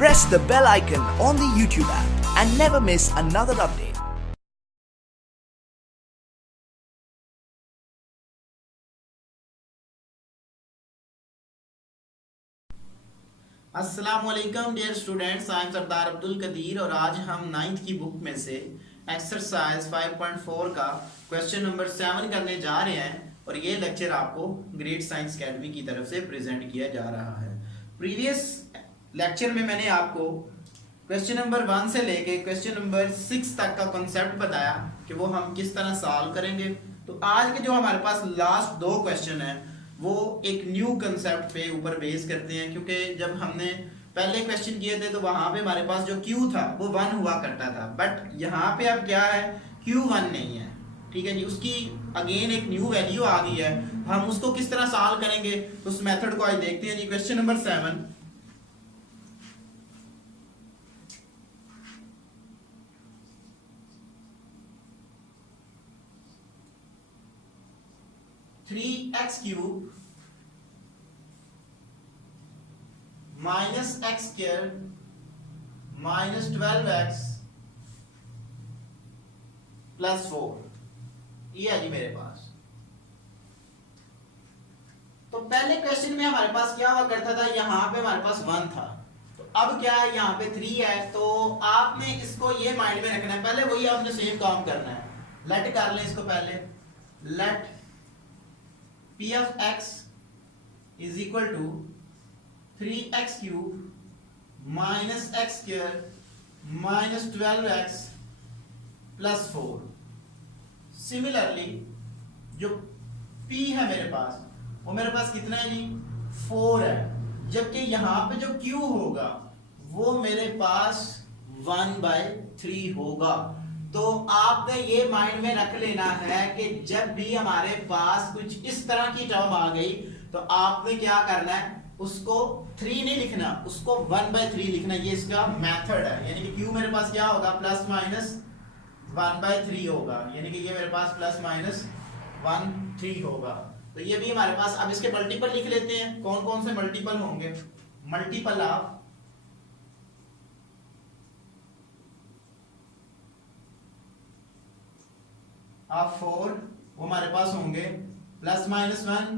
press the bell icon on the YouTube app and never miss another update. अस्सलाम वालेकुम dear students, I am सरदार अब्दुल कदीर और आज हम 9th की बुक में से एक्सरसाइज 5.4 का क्वेश्चन नंबर 7 करने जा रहे हैं और ये लेक्चर आपको ग्रेट साइंस अकेडमी की तरफ से प्रेजेंट किया जा रहा है। प्रीवियस लेक्चर में मैंने आपको क्वेश्चन नंबर 1 से लेके क्वेश्चन नंबर 6 तक का कॉन्सेप्ट बताया कि वो हम किस तरह सॉल्व करेंगे। तो आज के जो हमारे पास लास्ट 2 क्वेश्चन हैं वो एक न्यू कंसेप्ट पे ऊपर बेस करते हैं, क्योंकि जब हमने पहले क्वेश्चन किए थे तो वहां पे हमारे पास जो Q था वो 1 हुआ करता था, बट यहाँ पे अब क्या है, Q1 नहीं है। ठीक है जी, उसकी अगेन एक न्यू वैल्यू आ गई है। हम उसको किस तरह सॉल्व करेंगे तो उस मेथड को आज देखते हैं जी। Question number 7, (3x³ minus x square minus 12x plus 4 ये है जी मेरे पास। तो पहले क्वेश्चन में हमारे पास क्या हुआ करता था, यहाँ पे हमारे पास 1 था, तो अब क्या है, यहाँ पे 3 है। तो आपने इसको ये माइंड में रखना है, पहले वही आपने सेम काम करना है। लेट कर लें इसको पहले, let p of x is equal to 3x³ minus x square minus 12x plus 4। Similarly जो p है मेरे पास वो मेरे पास कितना है जी, 4 है, जबकि यहाँ पे जो q होगा वो मेरे पास 1/3 होगा। तो आपने ये माइंड में रख लेना है कि जब भी हमारे पास कुछ इस तरह की टर्म आ गई तो आपने क्या करना है, उसको 3 नहीं लिखना, उसको 1/3 लिखना। ये इसका मेथड है, यानी कि Q मेरे पास क्या होगा, प्लस माइनस 1/3 होगा, यानी कि ये मेरे पास प्लस माइनस 1/3 होगा। तो ये भी हमारे पास, अब इसके मल्टीपल लिख लेते हैं। कौन कौन से मल्टीपल होंगे, मल्टीपल ऑफ आप 4 वो हमारे पास होंगे plus minus 1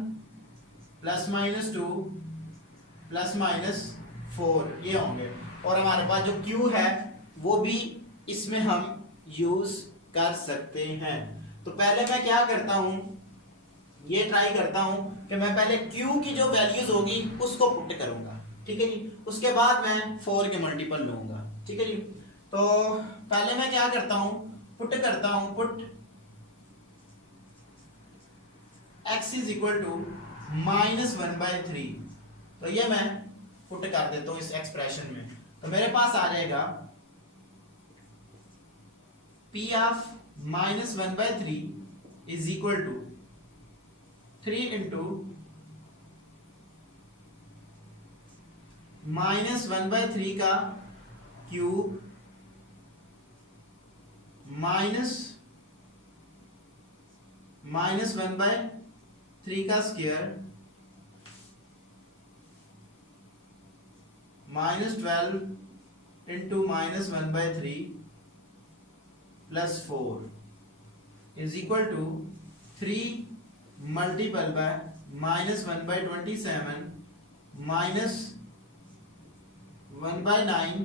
plus minus 2 plus minus 4 ये होंगे। और हमारे पास जो Q है वो भी इसमें हम यूज कर सकते हैं। तो पहले मैं क्या करता हूं, ये ट्राई करता हूं कि मैं पहले Q की जो वैल्यूज होगी उसको पुट करूंगा। ठीक है जी, उसके बाद मैं 4 के मल्टीपल लूंगा। ठीक है जी, तो पहले मैं क्या करता हूं, पुट करता हूं, put x is equal to minus 1/3। तो ये मैं पुट कर देता हूं इस एक्सप्रेशन में, तो मेरे पास आ जाएगा p of minus 1/3 is equal to 3 into minus 1/3 का क्यूब माइनस 1/3 का square minus 12 into minus 1/3 plus 4 is equal to 3 multiple by minus 1/27 minus 1/9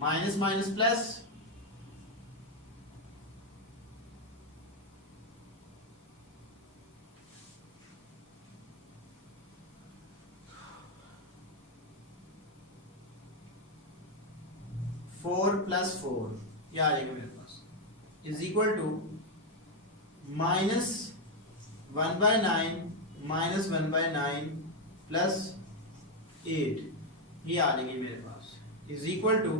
minus minus plus 4 plus 4 ये आ जाएगा मेरे पास, is equal to minus 1/9 minus 1/9 plus 8 ये आ जाएगी मेरे पास, इज इक्वल टू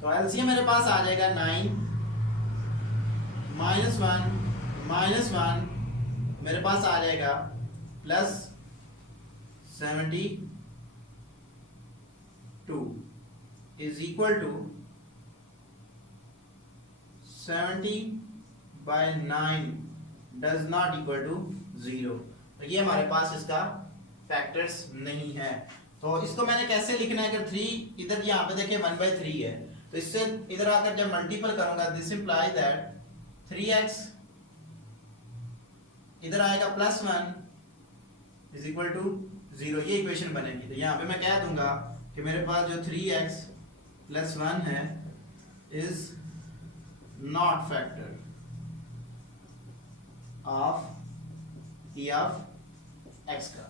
तो एलसीएम मेरे पास आ जाएगा 9 -1 मेरे पास आ जाएगा +72 is equal to 70/9 does not equal to 0। तो ये हमारे पास इसका फैक्टर्स नहीं है। तो इसको मैंने कैसे लिखना है, अगर 3 इधर यहाँ पे देखिए 1/3 है, तो इससे इधर आकर जब मल्टीपल करूंगा दिस इंप्लाई दैट 3x इधर आएगा +1 इज इक्वल टू 0, ये इक्वेशन बनेगी। तो यहाँ पे मैं कह दूंगा कि मेरे पास जो 3x + 1 है is not factor of p of x का।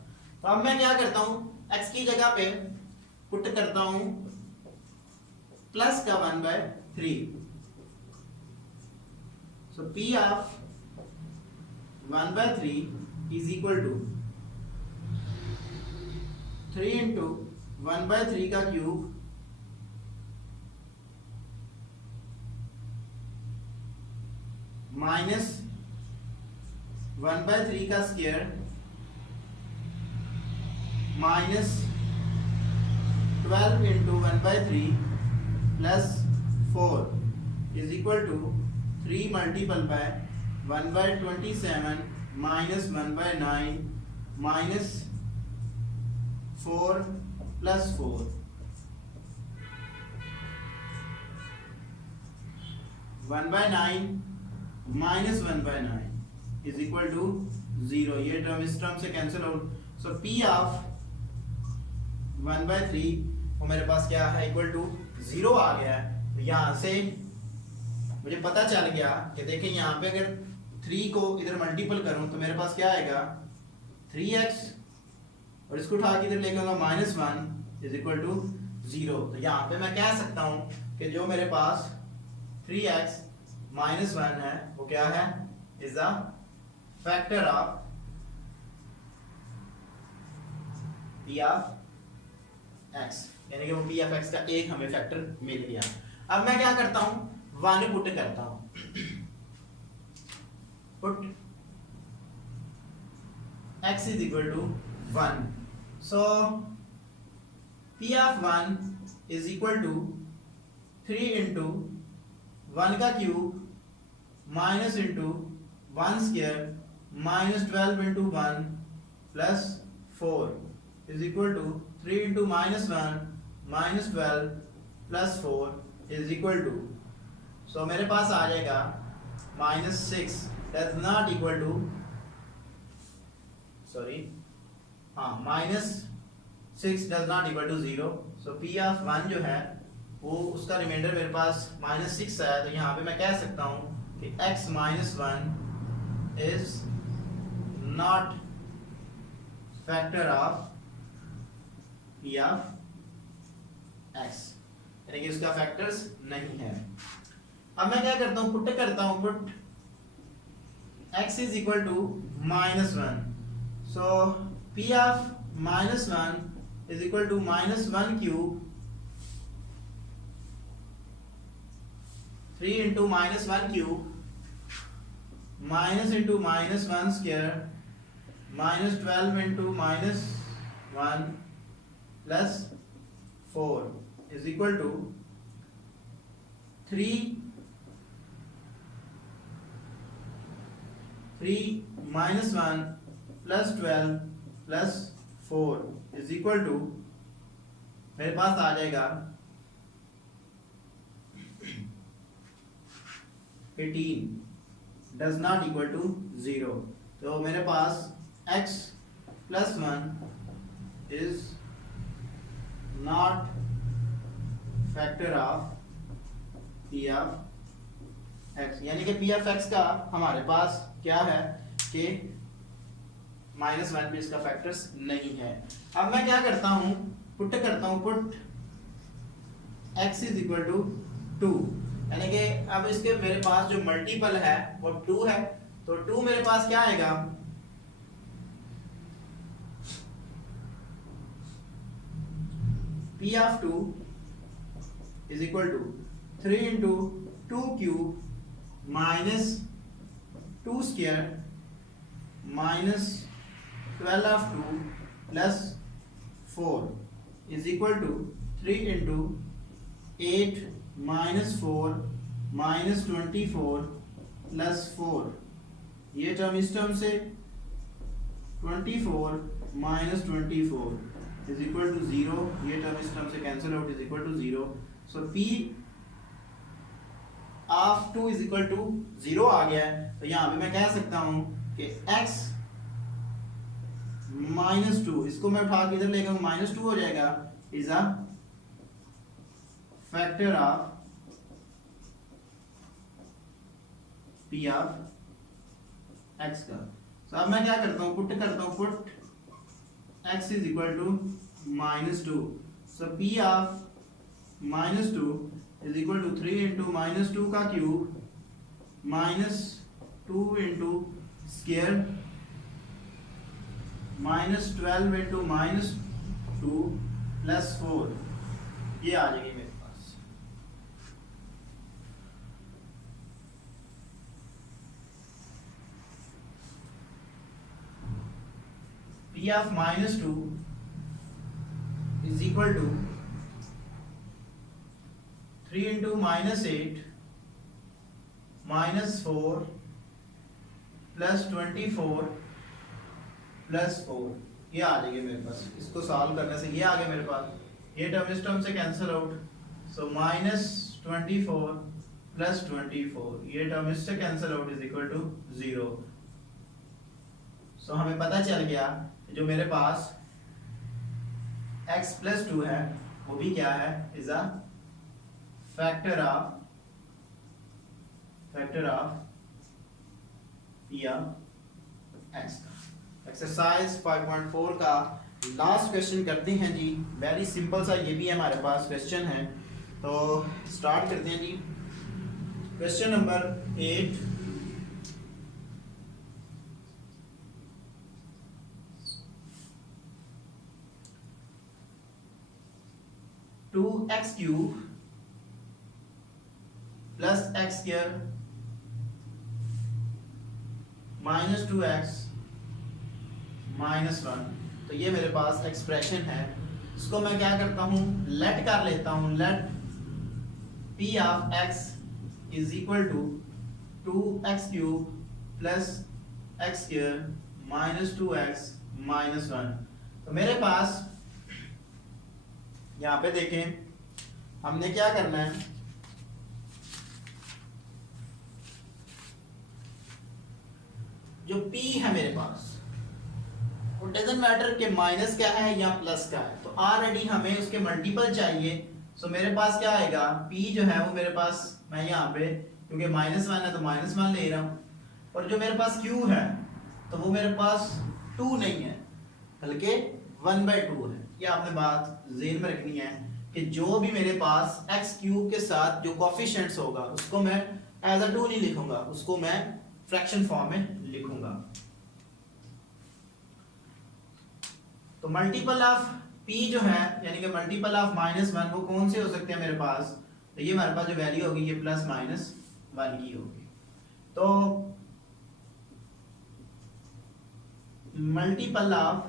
तो अब मैं क्या करता हूं, x की जगह पे पुट करता हूं प्लस का 1/3। So p of 1/3 is equal to 3 into 1/3 का क्यूब माइनस 1/3 का square minus 12 into 1/3 plus 4 is equal to 3 multiple by 1/27 minus 1/9 minus 4 plus 4 1/9 minus 1/9 is equal to 0। ये टर्म इस टर्म से cancel out. So p of 1/3 वो मेरे पास क्या है, equal to 0 आ गया है। तो यहाँ से मुझे पता चल गया कि देखिए यहाँ पे अगर 3 को इधर मल्टीपल करूं तो मेरे पास क्या आएगा 3x और इसको उठा के इधर लेके आऊंगा -1 इज इक्वल टू 0। तो यहाँ पे मैं कह सकता हूं कि जो मेरे पास 3x -1 है वो क्या है, is the factor of p of x, यानी कि वो p ऑफ x का एक हमें फैक्टर मिल गया। अब मैं क्या करता हूं, 1 पुट करता हूं, put x is equal to 1। So p of 1 is equal to 3 into 1 का cube minus into 1 square minus 12 into 1 plus 4 is equal to 3 into -1 minus 12 plus 4 is equal to, so मेरे पास आ जाएगा -6 does not equal to, sorry हाँ -6 does not equal to 0। So p of 1 जो है वो उसका रिमाइंडर मेरे पास -6 है। तो यहाँ पे मैं कह सकता हूँ कि x -1 is not factor of p of x, यानी कि उसका फैक्टर्स नहीं है। अब मैं क्या करता हूँ, पुट करता हूँ, put x is equal to -1। So p of -1 is equal to -1 cube 3 into -1 cube minus into -1 square minus 12 into -1 plus 4 is equal to 3 -1 plus 12 plus 4 is equal to मेरे पास आ जाएगा 18 डज नॉट इक्वल टू 0। तो मेरे पास x + 1 is not factor of p of x, यानी कि p of x का हमारे पास क्या है कि -1 भी इसका फैक्टर्स नहीं है। अब मैं क्या करता हूं, पुट करता हूं, put x is equal to 2, यानी कि अब इसके मेरे पास जो मल्टीपल है वो 2 है। तो 2 मेरे पास क्या आएगा, p of 2 is equal to 3 into 2 cube minus 2 square minus 12 of 2 plus 4 is equal to 3 into 8 minus 4 minus 24 plus 4, ये टर्म इस टर्म से 24 माइनस 24 इज इक्वल टू 0, ये टर्म इस टर्म से cancel out is equal to 0। So P of 2 is equal to 0 आ गया है। तो यहाँ पे मैं कह सकता हूँ कि x माइनस 2, इसको मैं उठा के इधर लेकर माइनस 2 हो जाएगा, is a factor of P of x का। तो अब मैं क्या करता हूँ, पुट करता हूँ, put x is equal to minus 2। So P of minus 2 is equal to 3 into minus 2 का cube minus 2 into square minus 12 into minus 2 plus 4, ये आ जाएगी मेरे पास। P of minus 2 is equal to 3 into minus 8 minus 4 plus 24 plus 4, ये आ जाएगी मेरे पास। इसको सॉल्व करने से ये आ गया मेरे पास, ये टर्म इस टर्म से cancel out, so minus 24 plus 24, ये टर्म इससे cancel out is equal to 0। So हमें पता चल गया जो मेरे पास x प्लस 2 है वो भी क्या है, is a factor of P of x का। एक्सरसाइज 5.4 का लास्ट क्वेश्चन करते हैं जी। वेरी सिंपल सा ये भी हमारे पास क्वेश्चन है, तो स्टार्ट करते हैं जी। Question number 8, two x cube plus x square minus 2x minus 1, तो ये मेरे पास एक्सप्रेशन है। इसको मैं क्या करता हूँ, लेट कर लेता हूँ, let P of x is equal to 2x cube plus x square minus 2x minus 1। तो मेरे पास यहाँ पे देखें, हमने क्या करना है, जो P है मेरे पास वो डजंट मैटर कि माइनस क्या है या प्लस का है, तो ऑलरेडी हमें उसके मल्टीपल चाहिए। सो मेरे पास क्या आएगा, P जो है वो मेरे पास, मैं यहाँ पे क्योंकि माइनस 1 है तो माइनस 1 ले रहा हूँ, और जो मेरे पास Q है तो वो मेरे पास 2 नहीं है बल्कि 1/2 है। ये आपने बात ज़हन में रखनी है कि जो भी मेरे पास x क्यूब के साथ जो कोफिशिएंट्स होगा उसको मैं एज अ 2 नहीं लिखूंगा, उसको मैं फ्रैक्शन फॉर्म में लिखूंगा। तो मल्टीपल ऑफ P जो है यानी कि मल्टीपल ऑफ -1 वो कौन से हो सकते हैं मेरे पास, तो ये हमारे पास जो वैल्यू होगी ये +-1 की होगी। तो मल्टीपल ऑफ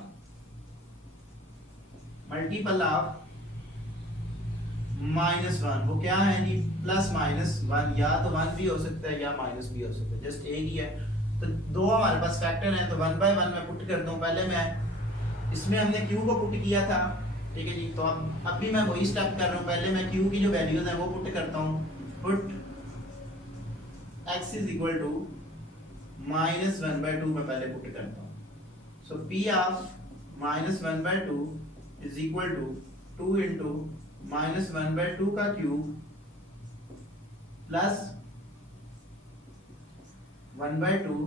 -1 वो क्या है जी, +-1, या तो 1 भी हो सकता है या माइनस भी हो सकता है, जस्ट एक ही है। तो दो हमारे पास फैक्टर हैं, तो 1/1 मैं पुट करता हूँ। पहले मैं इसमें हमने Q को पुट किया था, ठीक है जी, तो अब भी मैं वही स्टेप कर रहा हूँ। पहले मैं Q की जो वैल्यूज हैं वो पुट करता हूँ, put x is equal to -1/2 मैं पहले पुट करता हूँ। So P of -1/2 is equal to 2 into -1/2 का क्यूब प्लस 1/2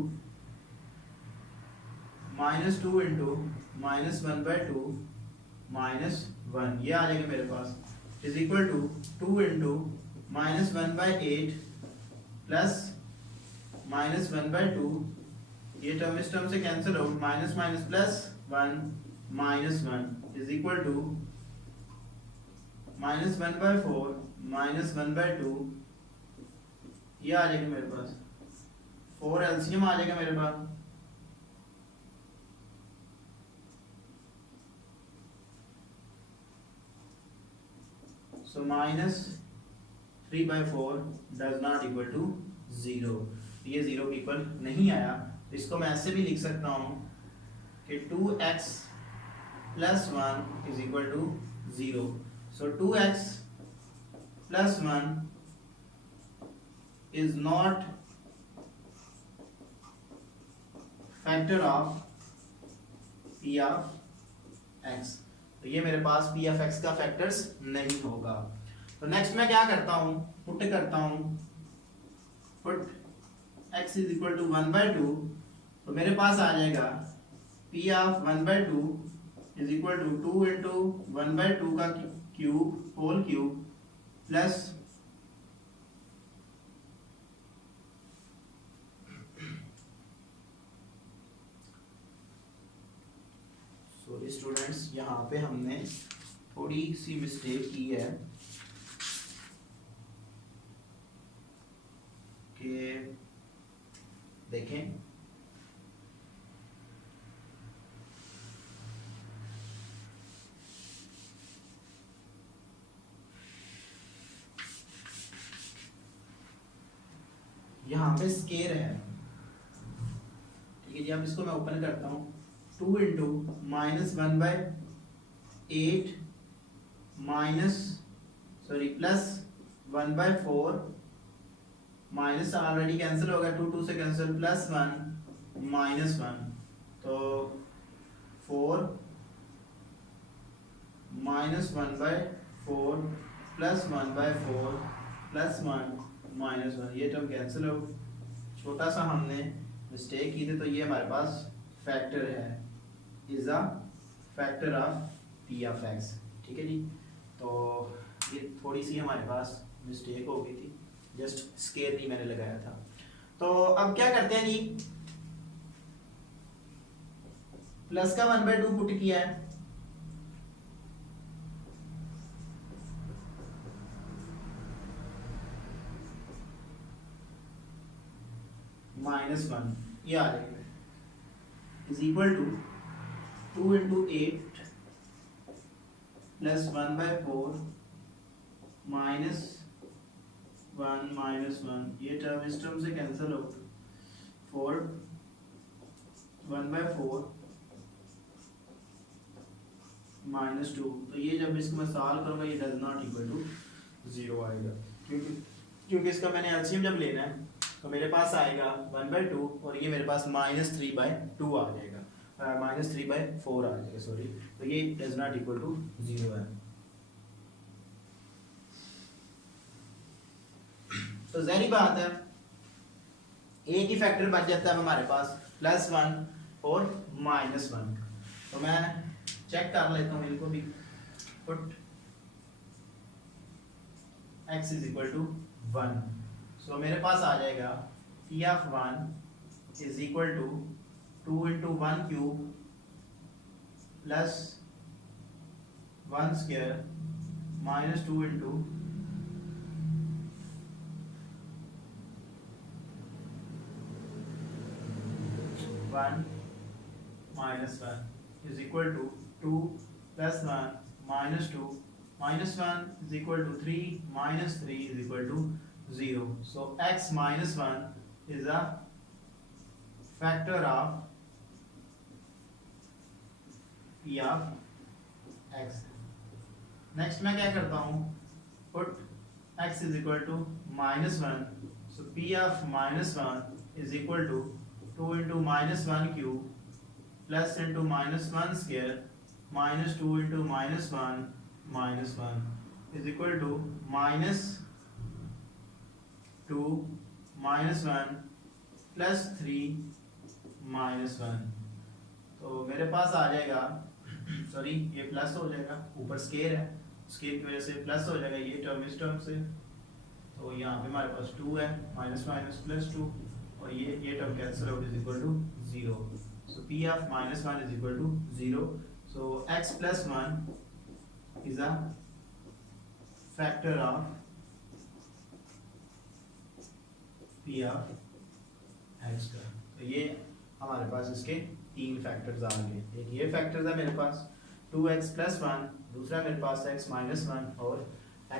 -2 इंटू -1/2 -1, ये आ जाएगा मेरे पास is equal to 2 into -1/8 plus -1/2, ये टर्म इस टर्म से cancel out, minus minus plus 1 -1 is equal to -1/4 -1/2, ये आ जाएगा मेरे पास 4 एलसीएम आ जाएगा मेरे पास। सो -1/4 3/4 डज नॉट इक्वल टू 0। ये 0 इक्वल नहीं आया, तो इसको मैं ऐसे भी लिख सकता हूँ कि 2x plus 1 is equal to 0. So 2x plus 1 is not factor of p of x. तो ये मेरे पास p of x का फैक्टर्स नहीं होगा। तो नेक्स्ट मैं क्या करता हूँ, पुट करता हूँ, put x is equal to 1/2, तो मेरे पास आ जाएगा p of 1/2 is equal to 2 into 1/2 का cube whole cube plus sorry students, यहाँ पे हमने थोड़ी सी मिस्टेक की है कि देखें, यहाँ पे स्केयर है, ठीक है जी। अब इसको मैं ओपन करता हूँ, 2 into -1/8 plus 1/4 minus already cancel होगा, 2 से कैंसिल, प्लस 1 -1, तो 4 -1/4 प्लस 1/4 प्लस 1 -1, ये टर्म कैंसिल हो। छोटा सा हमने मिस्टेक की थी, तो ये हमारे पास फैक्टर है, is a factor of p of x, ठीक है जी। तो ये थोड़ी सी हमारे पास मिस्टेक हो गई थी, जस्ट स्केयर नहीं मैंने लगाया था। तो अब क्या करते हैं जी, प्लस का 1/2 पुट किया है, -1 ये आ जाएगा, is equal to 2 into 8 plus 1/4 -1 ये टर्म इस टर्म से कैंसिल हो, 4 1/4 -2, तो ये जब इसको मैं सॉल्व करूंगा ये डज नॉट इक्वल टू 0 आएगा, क्योंकि इसका मैंने एलसीएम जब लेना है तो मेरे पास आएगा 1/2 और ये मेरे पास -3/2 आ जाएगा, -3/4 आ जाएगा, सॉरी। तो ये डज नॉट इक्वल टू 0 है। तो ज़ाहिर बात है एक ही फैक्टर बच जाता है हमारे पास, +1 और -1। तो मैं चेक कर लेता हूँ इनको भी, put x is equal to 1, so मेरे पास आ जाएगा p of 1 is equal to 2 into 1 cube plus 1 square -2 into 1 -1 is equal to 2 plus 1 minus 2 minus 1 is equal to 3 minus 3 is equal to 0. So x minus 1 is a factor of p of x. Next मैं क्या करता हूँ, put x is equal to -1. So p of -1 is equal to 2 into -1 cube plus into -1 square minus 2 into -1 is equal to -2 -1 plus 3 -1. तो मेरे पास आ जाएगा, sorry ये प्लस हो जाएगा, ऊपर स्केयर है, स्केयर की वजह से प्लस हो जाएगा ये टर्म इस टर्म से। तो यहाँ पे हमारे पास 2 है, माइनस माइनस प्लस 2, और ये term cancel out is equal to 0. So p of -1 is equal to 0. So x plus 1 is a factor of p of x का. तो ये हमारे पास इसके 3 फैक्टर्स आ गए. एक ये फैक्टर्स है मेरे पास 2x plus 1, दूसरा मेरे पास x minus 1 और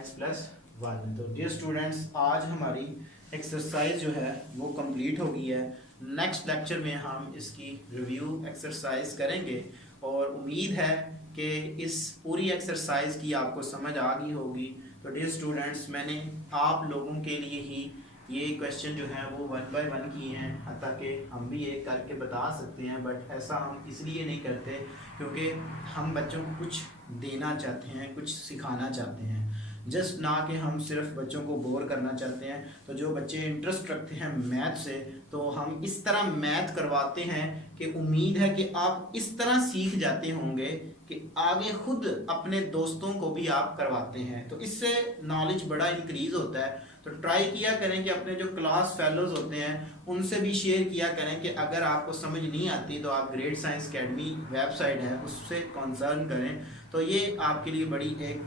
x plus 1। तो डियर स्टूडेंट्स, आज हमारी एक्सरसाइज जो है वो कंप्लीट हो गई है। नेक्स्ट लेक्चर में हम इसकी रिव्यू एक्सरसाइज करेंगे और उम्मीद है कि इस पूरी एक्सरसाइज की आपको समझ आ गई होगी। तो डियर स्टूडेंट्स, मैंने आप लोगों के लिए ही ये क्वेश्चन जो हैं वो 1 बाय 1 किए हैं, हत्ता कि हम भी एक करके बता सकते हैं, बट ऐसा हम इसलिए नहीं करते क्योंकि हम बच्चों को कुछ देना चाहते हैं, कुछ सिखाना चाहते हैं, जस्ट ना कि हम सिर्फ बच्चों को बोर करना चाहते हैं। तो जो बच्चे इंटरेस्ट रखते हैं मैथ से, तो हम इस तरह मैथ करवाते हैं कि उम्मीद है कि आप इस तरह सीख जाते होंगे कि आगे खुद अपने दोस्तों को भी आप करवाते हैं, तो इससे नॉलेज बड़ा इंक्रीज होता है। तो ट्राई किया करें कि अपने जो क्लास फेलोज होते हैं उनसे भी शेयर किया करें कि अगर आपको समझ नहीं आती तो आप ग्रेट साइंस अकेडमी वेबसाइट है उससे कंसर्न करें। तो ये आपके लिए बड़ी एक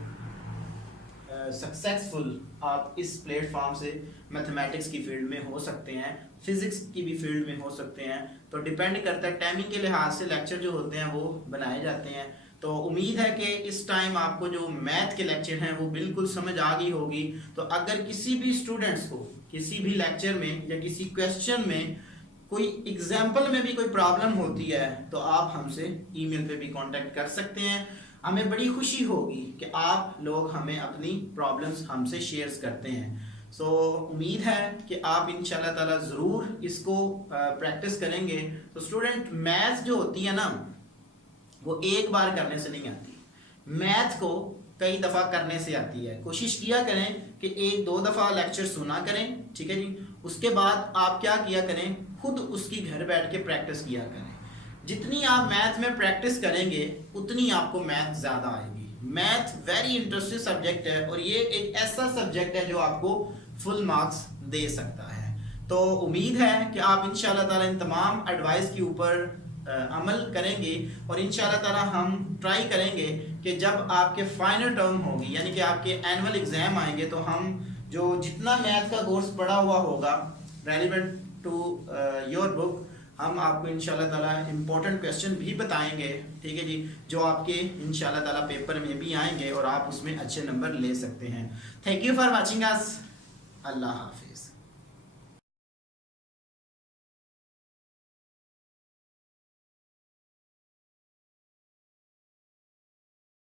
सक्सेसफुल आप इस प्लेटफॉर्म से मैथमेटिक्स की फील्ड में हो सकते हैं, फिजिक्स की भी फील्ड में हो सकते हैं। तो डिपेंड करता है, टाइमिंग के लिहाज से लेक्चर जो होते हैं वो बनाए जाते हैं। तो उम्मीद है कि इस टाइम आपको जो मैथ के लेक्चर हैं वो बिल्कुल समझ आ गई होगी। तो अगर किसी भी स्टूडेंट्स को किसी भी लेक्चर में या किसी क्वेश्चन में कोई एग्जाम्पल में भी कोई प्रॉब्लम होती है तो आप हमसे ईमेल पे भी कांटेक्ट कर सकते हैं। हमें बड़ी खुशी होगी कि आप लोग हमें अपनी प्रॉब्लम्स हमसे शेयर करते हैं। सो उम्मीद है कि आप इंशाल्लाह ताला ज़रूर इसको प्रैक्टिस करेंगे। तो स्टूडेंट, मैथ्स जो होती है ना वो एक बार करने से नहीं आती, मैथ को कई दफ़ा करने से आती है। कोशिश किया करें कि 1-2 दफ़ा लेक्चर सुना करें, ठीक है जी। उसके बाद आप क्या किया करें, खुद उसकी घर बैठ के प्रैक्टिस किया करें। जितनी आप मैथ में प्रैक्टिस करेंगे उतनी आपको मैथ ज़्यादा आएगी। मैथ वेरी इंटरेस्टिंग सब्जेक्ट है और ये एक ऐसा सब्जेक्ट है जो आपको फुल मार्क्स दे सकता है। तो उम्मीद है कि आप इंशाल्लाह ताला इन तमाम एडवाइस के ऊपर अमल करेंगे और इंशाल्लाह ताला हम ट्राई करेंगे कि जब आपके फाइनल टर्म होगी, यानी कि आपके एनुअल एग्जाम आएंगे, तो हम जो जितना मैथ का कोर्स पढ़ा हुआ होगा रेलिवेंट टू योर बुक, हम आपको इंशाल्लाह ताला इम्पोर्टेंट क्वेश्चन भी बताएंगे, ठीक है जी, जो आपके इंशाल्लाह ताला पेपर में भी आएंगे और आप उसमें अच्छे नंबर ले सकते हैं। Thank you for watching us. Allah Hafiz.